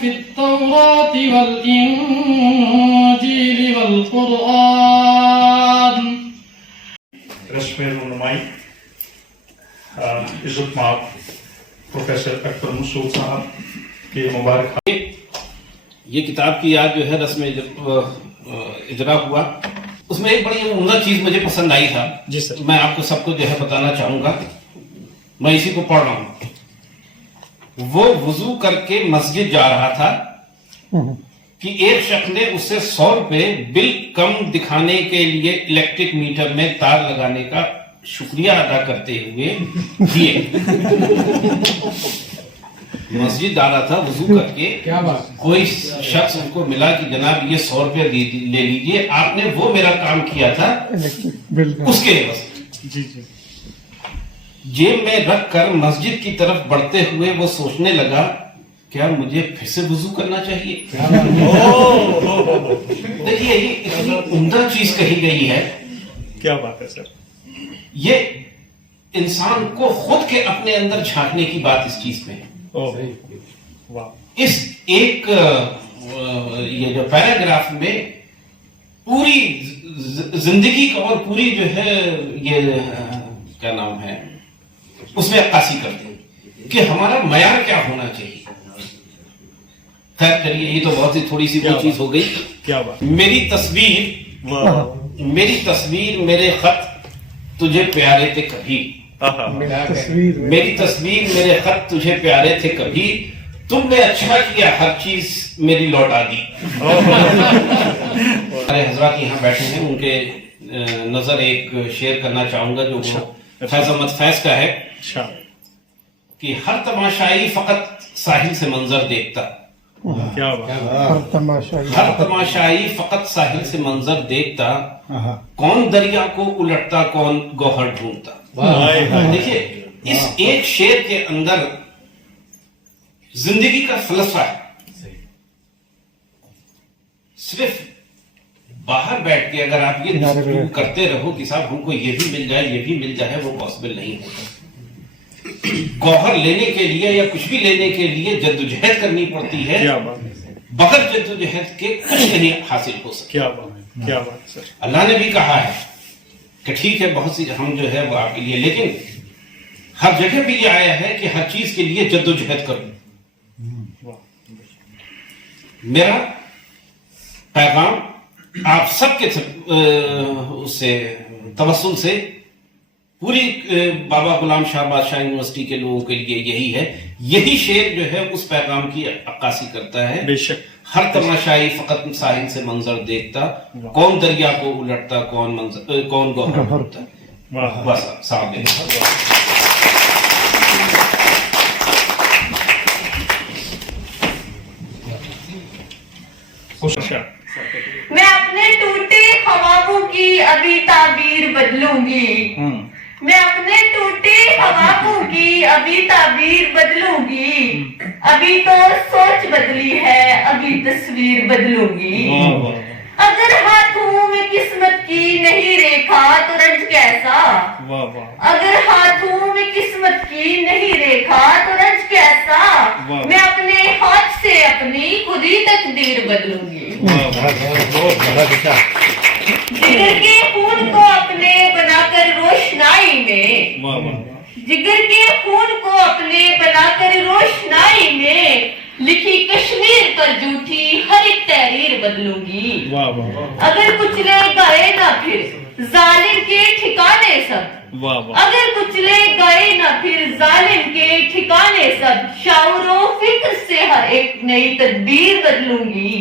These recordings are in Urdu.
في التوراة والإنجيل والقرآن. رسم رونمائی عزت مآب پروفیسر اکبر مسعود صاحب کے مبارک. یہ کتاب کی آج جو ہے رسم اجرا ہوا، اس میں ایک بڑی عمدہ چیز مجھے پسند آئی تھا. جی سر. میں آپ کو سب کو جو ہے بتانا چاہوں گا. میں اسی کو پڑھ رہا ہوں. وہ وضو کر کے مسجد جا رہا تھا کہ ایک شخص نے اسے 100 روپے بل کم دکھانے کے لیے الیکٹرک میٹر میں تار لگانے کا شکریہ ادا کرتے ہوئے دیے. مسجد جا رہا تھا وضو کر کے، کوئی شخص ان کو ملا کہ جناب یہ 100 روپے لے لیجئے، آپ نے وہ میرا کام کیا تھا اس کے عوض. جیب میں رکھ کر مسجد کی طرف بڑھتے ہوئے وہ سوچنے لگا کیا مجھے پھر سے وضو کرنا چاہیے. دیکھیے یہ اتنی عمدہ چیز کہی گئی ہے. کیا بات ہے سر. یہ انسان کو خود کے اپنے اندر جھانکنے کی بات اس چیز میں ہے. اس ایک یہ جو پیراگراف میں پوری زندگی کا اور پوری جو ہے یہ کیا نام ہے اس میں عکاسی کرتے ہیں کہ ہمارا معیار کیا ہونا چاہیے. خیر چلیے یہ تو بہت ہی تھوڑی سی وہ چیز ہو گئی. کیا بات. میری تصویر میرے خط تجھے پیارے تھے کبھی. میری تصویر میرے خط تجھے پیارے تھے کبھی، تم نے اچھا کیا ہر چیز میری لوٹا دی. ہمارے حضرات یہاں بیٹھے ہیں، ان کے نظر ایک شعر کرنا چاہوں گا جو فیض احمد فیض کا ہے کہ ہر تماشائی فقط ساحل سے منظر دیکھتا. ہر تماشائی فقط ساحل سے منظر دیکھتا، کون دریا کو الٹتا کون گوہر ڈھونڈتا. دیکھیے اس ایک شعر کے اندر زندگی کا فلسفہ ہے. صرف باہر بیٹھ کے اگر آپ یہ کرتے رہو کہ صاحب ہم کو یہ بھی مل جائے یہ بھی مل جائے، وہ پاسبل نہیں ہوتا. گوہر لینے کے لیے یا کچھ بھی لینے کے لیے جدوجہد کرنی پڑتی ہے. بغیر جدوجہد کے کچھ نہیں حاصل ہو سکتا. اللہ نے بھی کہا ہے کہ ٹھیک ہے بہت سی ہم جو ہے وہ آپ کے لیے، لیکن ہر جگہ بھی یہ آیا ہے کہ ہر چیز کے لیے جدوجہد کرو. میرا پیغام آپ سب کے توسل سے پوری بابا غلام شاہ بادشاہ یونیورسٹی کے لوگوں کے لیے یہی ہے. یہی شعر جو ہے اس پیغام کی عکاسی کرتا ہے. بے شک. ہر تماشائی فقط ساحل سے منظر دیکھتا، کون دریا کو الٹتا کون گوہر ڈھونڈتا. بس صاحب میں اپنے ٹوٹے خوابوں کی ابھی تعبیر بدلوں گی. میں اپنے ٹوٹے خوابوں کی ابھی تعبیر بدلوں گی. ابھی تو سوچ بدلی ہے ابھی تصویر بدلوں گی. اگر ہاتھوں میں قسمت کی نہیں ریکھا تو رنج کیسا. اگر ہاتھوں میں قسمت کی نہیں ریکھا تو رنج کیسا. میں اپنے ہاتھ سے اپنی خود ہی تقدیر بدلوں گی. جگر کے خون کو اپنے بنا کر روشنائی میں، جگر کے خون کو اپنے بنا کر روشنائی میں لکھی کشمیر پر جھوٹی ہر ایک تحریر بدلوں گی. اگر کچلے گئے نہ پھر ظالم کے ٹھکانے سب، اگر کچلے گئے نہ پھر ظالم کے ٹھکانے سب، شعور و فکر سے ہر ایک نئی تدبیر بدلوں گی.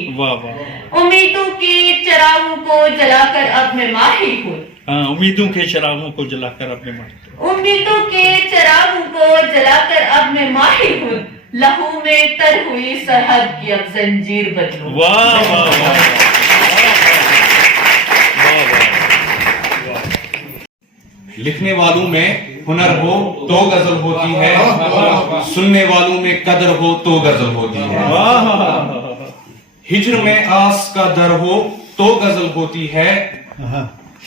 امیدوں کے چراغوں کو جلا کر اب میں ماہی ہوں. امیدوں کے چراغوں کو جلا کر اب میں ماہی ہوں. امیدوں کے چراغوں کو جلا کر اب میں ماہی ہوں. لہو میں تر ہوئی سرحد کی اب زنجیر بدلوں. لکھنے والوں میں ہنر ہو تو غزل ہوتی ہے، سننے والوں میں قدر ہو تو غزل ہوتی ہے. ہجر میں آس کا در ہو تو غزل ہوتی ہے،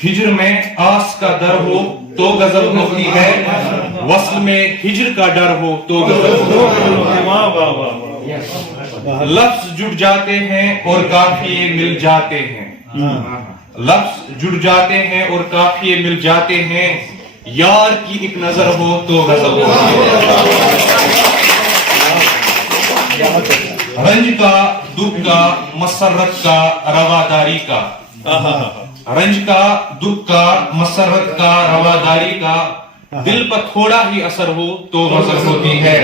ہجر میں آس کا در ہو تو غزل ہوتی ہے، وصل میں ہجر کا ڈر ہو تو غزل ہوتی ہے. لفظ جڑ جاتے ہیں اور قافیے مل جاتے ہیں. لفظ جڑ جاتے ہیں اور قافیے مل جاتے ہیں. یار کی ایک نظر ہو تو غزل ہوتی ہے. رنج کا دکھ کا مسرت کا رواداری کا. رنج کا دکھ کا مسرت کا رواداری کا. دل پر تھوڑا ہی اثر ہو تو غزل ہوتی ہے.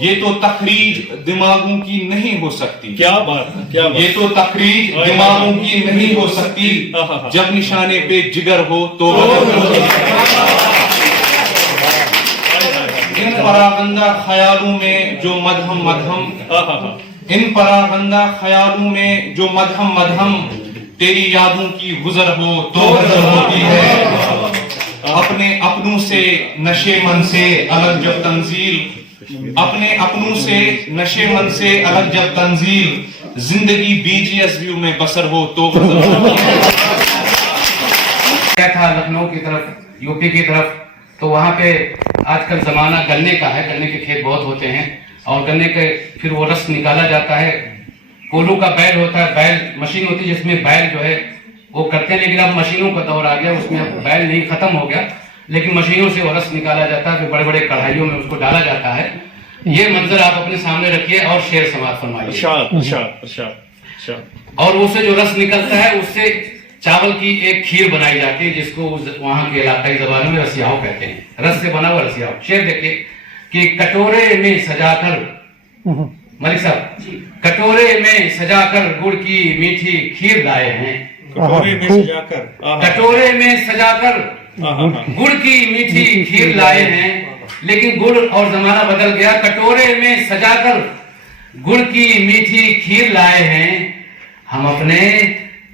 یہ تو تخریج دماغوں کی نہیں ہو سکتی. کیا بات ہے، کیا بات. یہ تو تخریج دماغوں کی نہیں ہو سکتی. جب نشانے پہ جگر ہو تو غزل ہوتی ہے. ان پراگندہ خیالوں میں جو مدھم مدھم. ان پراگندہ خیالوں میں جو مدھم مدھم. تیری یادوں کی گزر ہو تو غزل ہوتی ہے. اپنے اپنوں سے نشے من سے الگ جب تنزیل. اپنے اپنوں سے نشے من سے الگ جب تنزیل. زندگی BGS ویو میں بسر ہو تو غزل ہوتی ہے. کیا تھا لکھنؤ کی طرف، یو پی کی طرف، تو وہاں پہ آج کل زمانہ گنے کا ہے. گنے کے کھیت بہت ہوتے ہیں اور گنے کے پھر وہ رس نکالا جاتا ہے. کولو کا بیل ہوتا ہے، بیل مشین ہوتی ہے جس میں بیل جو ہے وہ کرتے ہیں. لیکن اب مشینوں کا دور آ گیا، اس میں اب بیل نہیں، ختم ہو گیا. لیکن مشینوں سے وہ رس نکالا جاتا ہے، پھر بڑے بڑے کڑھائیوں میں اس کو ڈالا جاتا ہے. یہ منظر آپ اپنے سامنے رکھیے اور شعر سماعت فرمائیے. اور اس سے جو رس نکلتا ہے اس سے چاول کی ایک کھیر بنائی جاتی ہے جس کو وہاں کے علاقائی زبانوں میں رسیاؤ کہتے ہیں. رس سے بنا ہوا رسیاؤ. شعر دیکھیے کہ کٹورے میں سجا کر، ملک صاحب، کٹورے میں سجا کر گڑ کی میٹھی کھیر لائے ہیں. کٹورے میں سجا کر، کٹورے میں سجا کر گڑ کی میٹھی کھیر لائے ہیں. لیکن گڑ اور زمانہ بدل گیا. کٹورے میں سجا کر گڑ کی میٹھی کھیر لائے ہیں. ہم اپنے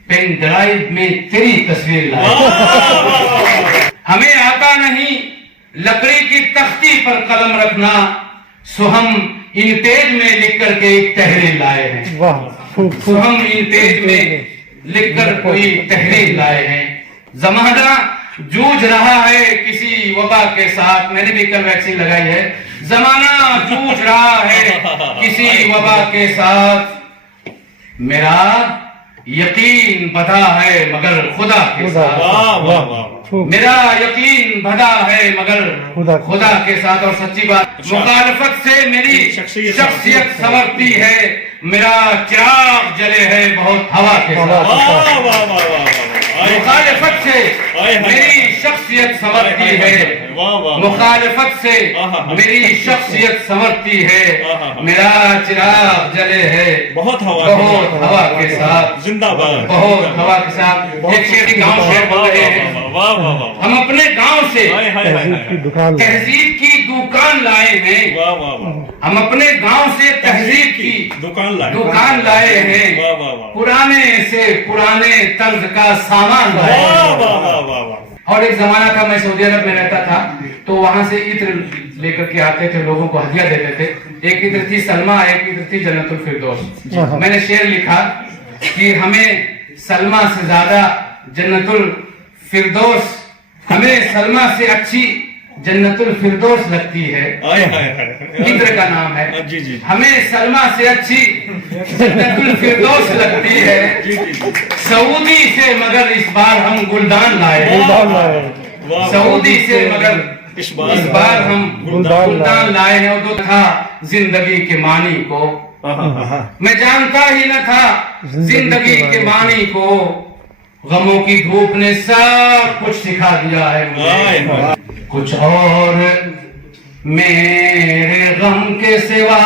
پین ڈرائیو میں تیری تصویر لائے ہیں. ہمیں آتا نہیں لکڑی کی تختی پر قلم رکھنا، سو ہم ان پیج میں لکھ کر کے ایک تحریر لائے ہیں. سو ہم ان پیج میں لکھ کر کوئی تحریر لائے ہیں. زمانہ جوجھ رہا ہے کسی وبا کے ساتھ. میں نے بھی کل ویکسین لگائی ہے. زمانہ جوجھ رہا ہے کسی وبا کے ساتھ. میرا یقین بڑھا ہے مگر خدا کے ساتھ. میرا یقین بڑھا ہے مگر خدا کے ساتھ. اور سچی بات، مخالفت سے میری شخصیت سنورتی ہے. میرا چراغ جلے ہے بہت ہوا کے ساتھ. مخالفت سے میری شخصیت سنورتی ہے. مخالفت سے میری شخصیت سنورتی ہے. میرا چراغ جلے ہے بہت ہوا کے ساتھ. زندہ باد. بہت ہوا کے ساتھ. ایک شعر گاؤں شعر بول رہے ہیں. ہم اپنے گاؤں سے تہذیب کی دکان لائے ہیں. ہم اپنے گاؤں سے تہذیب کی دکان لائے ہیں. پرانے سے پرانے طرز کا سامان لائے ہیں. اور ایک زمانہ تھا، میں سعودی عرب میں رہتا تھا تو وہاں سے عطر لے کر کے آتے تھے، لوگوں کو ہدیہ دیتے تھے. ایک عطر تھی سلمہ، ایک عطر تھی جنت الفردوس. میں نے شعر لکھا کہ ہمیں سلمہ سے زیادہ جنت الفردوس، ہمیں سلمہ سے اچھی جنت الفردوس لگتی ہے. عطر کا نام ہے. ہمیں سلمہ سے اچھی جنت الفردوس لگتی ہے. سعودی سے مگر اس بار ہم گلدان لائے ہیں. سعودی سے مگر اس بار ہم گلدان لائے ہیں. اور دو تھا زندگی کے معنی کو، میں جانتا ہی نہ تھا زندگی کے معنی کو. غموں کی دھوپ نے سب کچھ سکھا دیا ہے مجھے. کچھ اور میرے غم کے سوا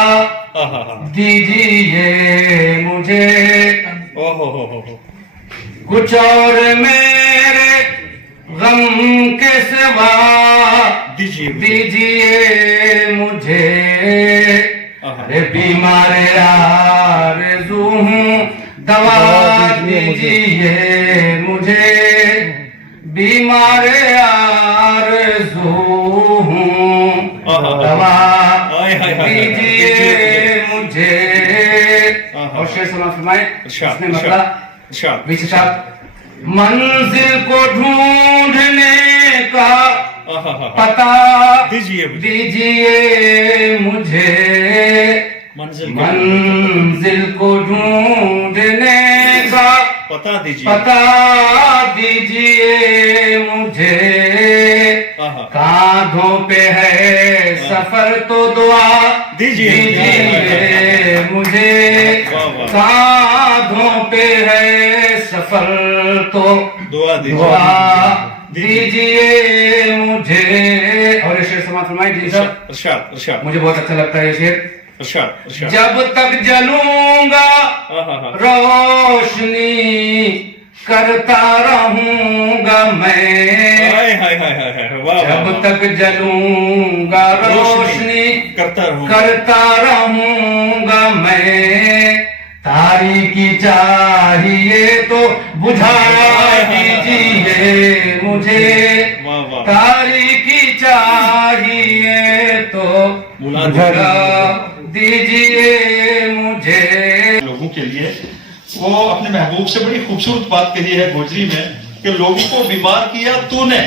دیجیے مجھے. کچھ اور میرے غم کے سوا دیجیے مجھے. بیمار آرزو ہوں دوا دیجیے مجھے. بیمار آرزو ہوں دوا دیجیے مجھے. اور شعر سنا فرمائے. اس نے مطلب بیچ صاحب، منزل کو ڈھونڈنے کا پتہ دیجیے مجھے. منزل کو ڈھونڈنے کا پتا دیجیے مجھے کاندھوں پہ ہے سفر تو دعا دیجیے مجھے کاندھوں پہ ہے سفر تو دعا دیجیے مجھے. اور یہ شعر سماعت فرمائیں جی صاحب. ارشاد. مجھے بہت اچھا لگتا ہے یہ شعر. ارشاد. جب تک جلوں گا روشنی کرتا رہوں گا میں. جب تک جلوں گا روشنی کرتا رہوں گا میں. تاریکی چاہیے تو بجھا دیجیے مجھے. تاریکی چاہیے تو بجھا دیجیے مجھے. لوگوں کے لیے وہ اپنے محبوب سے بڑی خوبصورت بات کہی ہے گوجری میں کہ لوگوں کو بیمار کیا تو نے.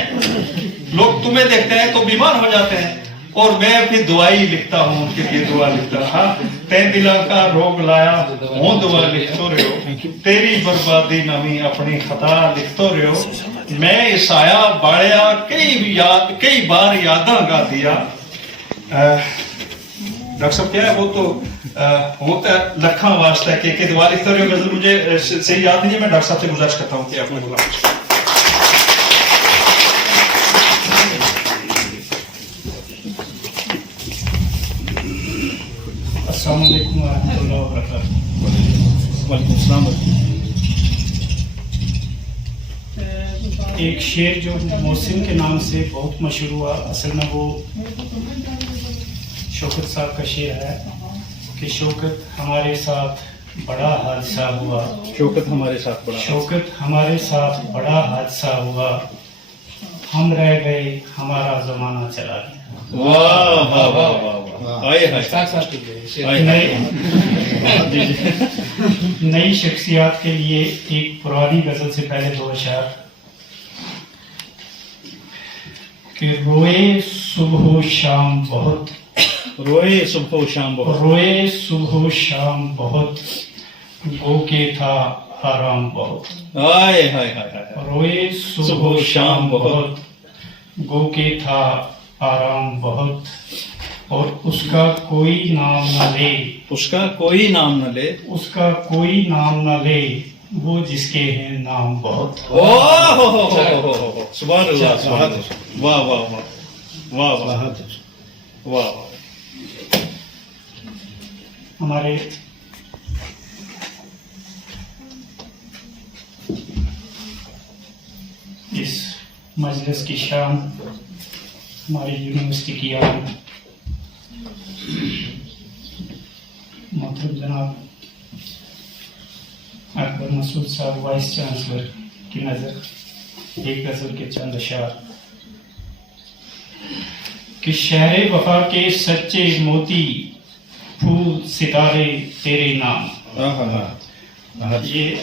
لوگ تمہیں دیکھتے ہیں تو بیمار ہو جاتے ہیں اور میں پھر دعائی لکھتا ہوں ان کے لیے. دعا لکھتا ہوں تے دل کا روگ لایا ہوں دعا لکھتے رہو. تیری بربادی نمی اپنی خطا لکھتے رہو. میں عیسایا باڑیا کئی بار یاداں گا دیا. ڈاکٹر صاحب کیا ہے وہ تو ہوتا ہے لکھاں واسطہ ہے کہ دعا لکھتے رہے ہو. غزل مجھے صحیح یاد نہیں ہے. میں ڈاکٹر صاحب سے گزارش کرتا ہوں کہ آپ نے بولا. السلام علیکم ورحمۃ اللہ وبرکاتہ. وعلیکم السلام. ایک شعر جو محسن کے نام سے بہت مشہور ہوا، اصل میں وہ شوکت صاحب کا شعر ہے کہ شوکت ہمارے ساتھ بڑا حادثہ ہوا. شوکت ہمارے ساتھ بڑا حادثہ ہوا. ہم رہ گئے ہمارا زمانہ چلا گیا. نئی شخصیات کے لیے ایک پرانی غزل سے پہلے دو اشعار کہ روئے صبح و شام بہت گو کے تھا آرام بہت. روئے صبح و شام بہت گو کے تھا آرام بہت. اور اس کا کوئی نام نہ لے وہ جس کے ہیں نام بہت. سبحان اللہ. واہ واہ واہ واہ واہ. ہمارے اس مجلس کی شان، ہماری یونیورسٹی کی آن، محترم جناب اکبر مسعود صاحب وائس چانسلر کی نظر ایک غزل کے چند اشعار کہ شہر وفا کے سچے موتی پھول ستارے تیرے نام. یہ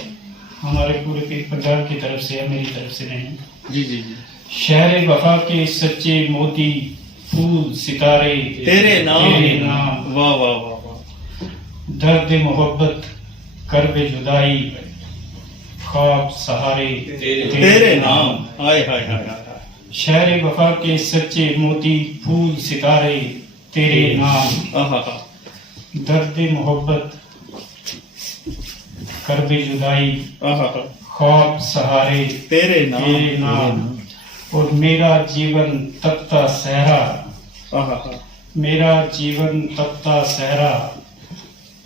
ہمارے پورے پنجاب کی طرف سے ہے، میری طرف سے نہیں. جی. شہر وفا کے سچے موتی پھول ستارے تیرے نام. واہ واہ واہ. درد محبت کرب جدائی خواب سہارے تیرے نام. شہر وفا کے سچے موتی پھول ستارے تیرے نام. درد محبت کرب جدائی خواب سہارے تیرے نام. اور میرا جیون تپتا صحرا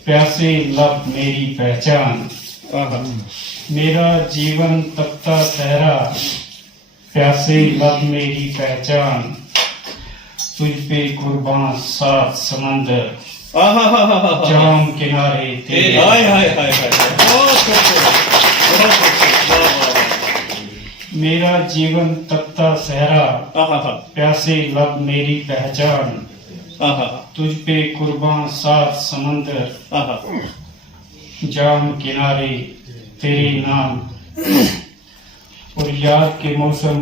پیاسے لب میری پہچان. میرا جیون تپتا صحرا پیاسے لب میری پہچان. تجھ پہ قربان سات سمندر جام کنارے تیرے. میرا جیون تپتا صحرا پیاسے لب میری پہچان. تجھ پہ قربان سات سمندر جام کنارے تیرے نام. اور یاد کے موسم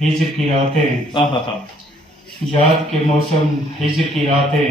ہجر کی راتیں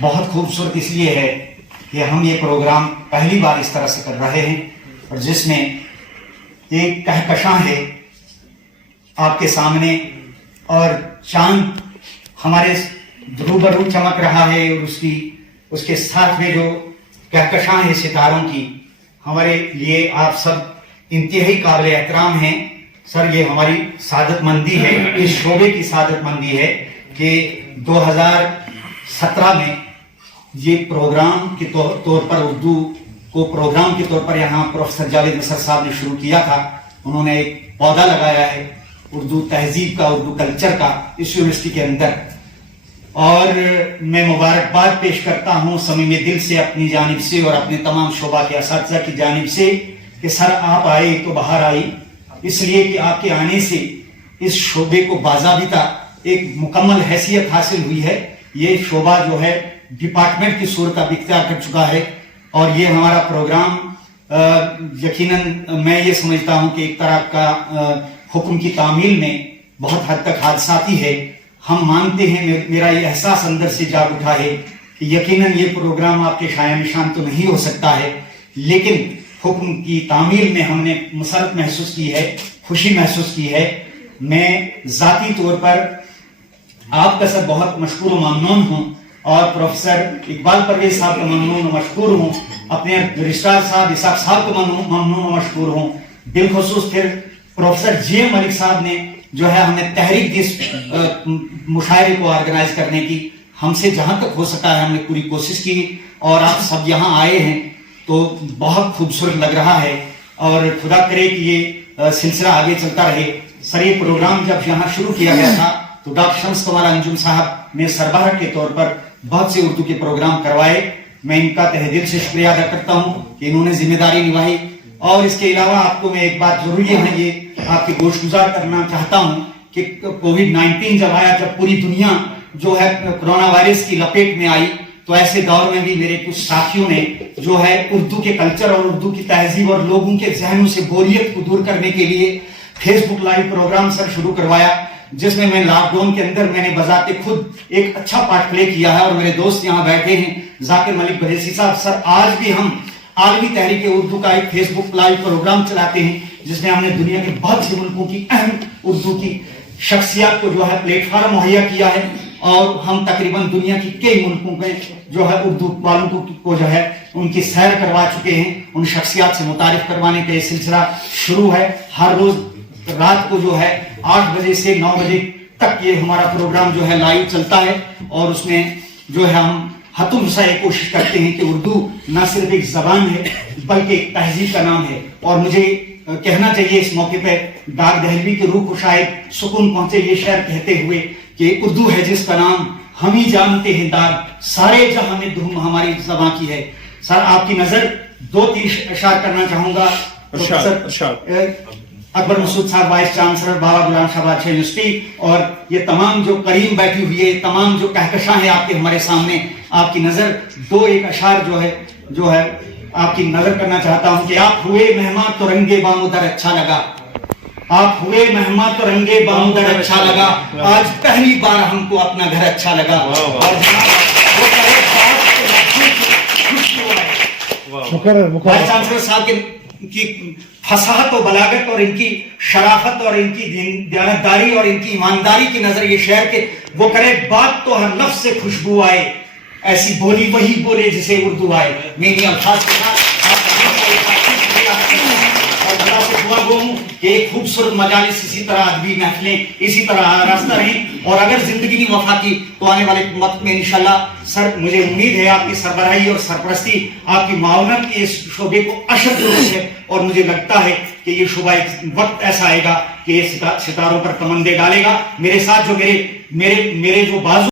بہت خوبصورت اس لیے ہے کہ ہم یہ پروگرام پہلی بار اس طرح سے کر رہے ہیں، اور جس میں ایک کہکشاں ہے آپ کے سامنے، اور چاند ہمارے روبرو چمک رہا ہے، اور اس کے ساتھ میں جو کہکشاں ہے ستاروں کی، ہمارے لیے آپ سب انتہائی قابل احترام ہیں سر۔ یہ ہماری سعادت مندی ہے، اس شعبے کی سعادت مندی ہے کہ 2017 میں یہ پروگرام کے طور پر اردو کو پروگرام کے طور پر یہاں پروفیسر جاوید نصر صاحب نے شروع کیا تھا۔ انہوں نے ایک پودا لگایا ہے اردو تہذیب کا، اردو کلچر کا، اس یونیورسٹی کے اندر، اور میں مبارکباد پیش کرتا ہوں صمیم دل سے اپنی جانب سے اور اپنے تمام شعبہ کے اساتذہ کی جانب سے کہ سر آپ آئے تو باہر آئی، اس لیے کہ آپ کے آنے سے اس شعبے کو باضابطہ ایک مکمل حیثیت حاصل ہوئی ہے۔ یہ شعبہ جو ہے ڈپارٹمنٹ کی صورت اب اختیار کر چکا ہے، اور یہ ہمارا پروگرام یقیناً میں یہ سمجھتا ہوں کہ ایک طرح کا حکم کی تعمیل میں بہت حد تک حادثاتی ہے۔ ہم مانتے ہیں، میرا یہ احساس اندر سے جاگ اٹھا ہے کہ یقیناً یہ پروگرام آپ کے شایع نشان تو نہیں ہو سکتا ہے، لیکن حکم کی تعمیل میں ہم نے مسرت محسوس کی ہے، خوشی محسوس کی ہے۔ میں ذاتی طور پر آپ کا سب بہت مشکور و ممنون ہوں، اور پروفیسر اقبال پرویز صاحب کا ممنون و مشکور ہوں، اپنے رجسٹرار صاحب اسحاق صاحب کو ممنون و مشکور ہوں، بالخصوص پھر پروفیسر جی ایم ملک صاحب نے جو ہے ہمیں تحریک دی اس مشاعرے کو آرگنائز کرنے کی، ہم سے جہاں تک ہو سکا ہے ہم نے پوری کوشش کی، اور آپ سب یہاں آئے ہیں تو بہت خوبصورت لگ رہا ہے، اور خدا کرے کہ یہ سلسلہ آگے چلتا رہے۔ سر یہ پروگرام جب یہاں شروع کیا گیا تھا تو ڈاکٹر شمس قمر انجم صاحب نے سربراہ کے طور پر بہت سے اردو کے پروگرام کروائے، میں ان کا تہ دل سے شکریہ ادا کرتا ہوں کہ انہوں نے ذمہ داری نبھائی۔ اور اس کے علاوہ آپ کو میں ایک بات ضروری ہے یہ آپ کے گوش گزار کرنا چاہتا ہوں کہ کووڈ-19 جب آیا، جب پوری دنیا جو ہے کرونا وائرس کی لپیٹ میں آئی، تو ایسے دور میں بھی میرے کچھ ساتھیوں نے جو ہے اردو کے کلچر اور اردو کی تہذیب اور لوگوں کے ذہنوں سے بوریت کو دور کرنے کے لیے فیس بک لائیو پروگرام سر شروع کروایا، جس میں لاک ڈاؤن کے اندر میں نے بذات خود ایک اچھا پارٹ پلے کیا ہے، اور میرے دوست یہاں بیٹھے ہیں ذاکر ملک بریسی صاحب۔ سر آج بھی ہم عالمی تحریک اردو کا ایک فیس بک لائیو پروگرام چلاتے ہیں، جس میں ہم نے دنیا کے بہت سے ملکوں کی اہم اردو کی شخصیات کو جو ہے پلیٹ فارم مہیا کیا ہے، اور ہم تقریباً دنیا کی کئی ملکوں میں جو ہے اردو والوں کو جو ہے ان کی سیر کروا چکے ہیں، ان شخصیات سے متعارف کروانے کا یہ سلسلہ شروع ہے۔ ہر روز رات کو جو ہے 8 بجے سے 9 بجے تک یہ ہمارا پروگرام جو ہے لائیو چلتا ہے، اور اس میں جو ہے ہم حتم سا یہ کوشش کرتے ہیں کہ اردو نہ صرف ایک زبان ہے بلکہ ایک تہذیب کا نام ہے۔ اور مجھے کہنا چاہیے اس موقع پہ ڈاک دہلوی کی روح کو شاید سکون پہنچے یہ شعر کہتے ہوئے کہ اردو ہے جس کا نام ہم ہی جانتے ہیں داد، سارے جہاں میں دھوم ہماری زبان کی ہے۔ سر آپ کی نظر 2-3 اشعار کرنا چاہوں گا۔ اکبر مسعود صاحب وائس چانسلر بابا غلام شاہ بادشاہ یونیورسٹی، اور یہ تمام جو کریم بیٹھی ہوئی ہے، تمام جو کہکشاں ہیں آپ کے ہمارے سامنے، آپ کی نظر 2-1 اشعار جو ہے آپ کی نظر کرنا چاہتا ہوں کہ آپ ہوئے مہمان تو رنگے بامودر اچھا لگا، آپ ہوئے مہمان تو رنگے بامودر اچھا لگا، آج پہلی بار ہم کو اپنا گھر اچھا لگا۔ اور وائس چانسلر صاحب کی فصاحت و بلاغت اور ان کی شرافت اور ان کی دیانتداری اور ان کی ایمانداری کی نظر یہ شعر کہ وہ کرے بات تو ہر لفظ سے خوشبو آئے، ایسی بولی وہی بولے جسے اردو آئے۔ میری الفاظ کے ساتھ اور اللہ سے دعا گو ہوں کہ ایک خوبصورت مجالس اسی طرح ادبی محفلیں اسی طرح آراستہ رہیں، اور اگر زندگی نے وفا کی تو آنے والے وقت میں انشاءاللہ سر مجھے امید ہے آپ کی سربراہی اور سرپرستی، آپ کی معاونت اس شعبے کو اشد ضرورت ہے، اور مجھے لگتا ہے کہ یہ شعبہ ایک وقت ایسا آئے گا کہ یہ ستاروں پر کمندیں ڈالے گا۔ میرے ساتھ جو میرے جو بازو